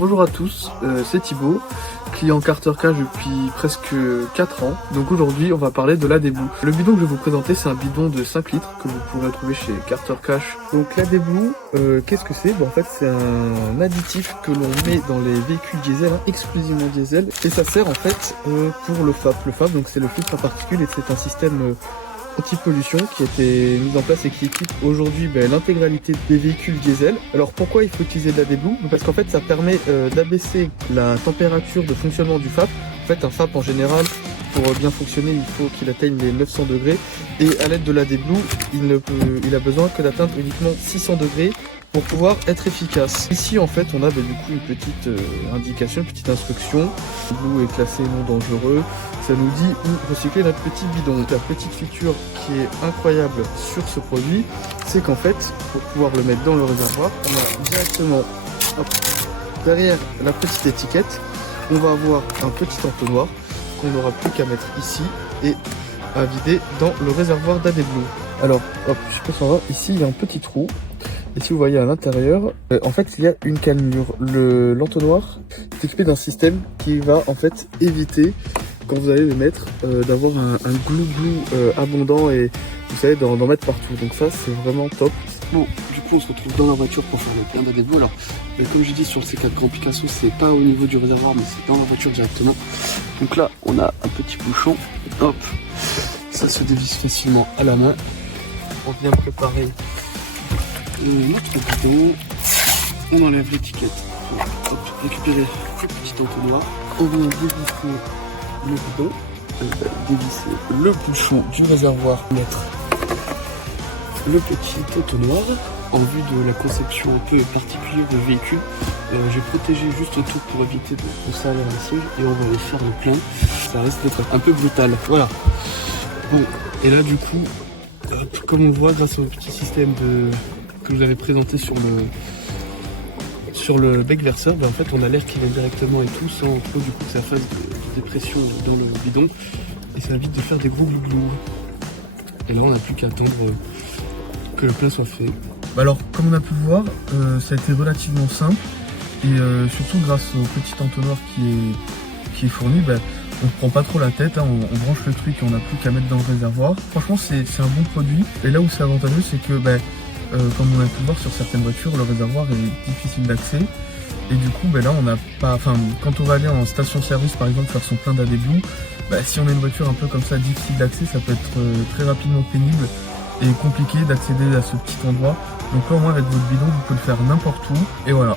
Bonjour à tous, c'est Thibaut, client Carter Cash depuis presque 4 ans. Donc aujourd'hui on va parler de l'AD-Blue. Le bidon que je vais vous présenter, c'est un bidon de 5 litres que vous pourrez trouver chez Carter Cash. Donc l'AD-Blue, qu'est-ce que c'est? En fait c'est un additif que l'on met dans les véhicules diesel, exclusivement diesel. Et ça sert en fait pour le FAP. Le FAP, donc c'est le filtre à particules, et c'est un système anti-pollution qui a été mis en place et qui équipe aujourd'hui l'intégralité des véhicules diesel. Alors pourquoi il faut utiliser de l'AD-Blue? Parce qu'en fait ça permet d'abaisser la température de fonctionnement du FAP. En fait un FAP en général, pour bien fonctionner, il faut qu'il atteigne les 900 degrés, et à l'aide de l'AD-Blue il a besoin que d'atteindre uniquement 600 degrés pour pouvoir être efficace. Ici en fait on a du coup une petite indication, une petite instruction. Blue est classé non dangereux, ça nous dit où recycler notre petit bidon. La petite feature qui est incroyable sur ce produit, c'est qu'en fait pour pouvoir le mettre dans le réservoir, on a directement derrière la petite étiquette, on va avoir un petit entonnoir qu'on n'aura plus qu'à mettre ici et à vider dans le réservoir d'AD-Blue. Alors hop, je sais pas si on voit, ici il y a un petit trou. Et si vous voyez à l'intérieur, en fait il y a une cannelure. L'entonnoir est équipé d'un système qui va en fait éviter, quand vous allez le mettre, d'avoir un glou-glou abondant et vous savez d'en mettre partout. Donc ça c'est vraiment top. Bon, du coup on se retrouve dans la voiture pour faire le plein d'AD-Blue. Alors comme j'ai dit sur le C4 Grand Picasso, c'est pas au niveau du réservoir mais c'est dans la voiture directement. Donc là on a un petit bouchon, hop, ça se dévisse facilement à la main. On vient préparer notre bidon, on enlève l'étiquette, hop, récupérer le petit entonnoir, on vient dévisser le bidon, dévisser le bouchon du réservoir, mettre le petit entonnoir. En vue de la conception un peu particulière du véhicule, j'ai protégé juste tout pour éviter de salir la cible, et on va aller faire le plein. Ça risque d'être un peu brutal, voilà. Bon, et là du coup, comme on voit grâce au petit système que je vous avais présenté sur le bec verseur, en fait on a l'air qui vient directement et tout sans trop du coup que ça fasse de dépression dans le bidon, et ça évite de faire des gros glouglous. Et là on n'a plus qu'à attendre que le plein soit fait. Alors comme on a pu le voir, ça a été relativement simple, et surtout grâce au petit entonnoir qui est fourni, on ne prend pas trop la tête, on branche le truc et on n'a plus qu'à mettre dans le réservoir. Franchement c'est un bon produit, et là où c'est avantageux c'est que comme on a pu le voir sur certaines voitures, le réservoir est difficile d'accès, et du coup là on n'a pas, quand on va aller en station service par exemple faire son plein d'AD-Blue, si on a une voiture un peu comme ça difficile d'accès, ça peut être très rapidement pénible et compliqué d'accéder à ce petit endroit. Donc là au moins avec votre bidon vous pouvez le faire n'importe où, et voilà.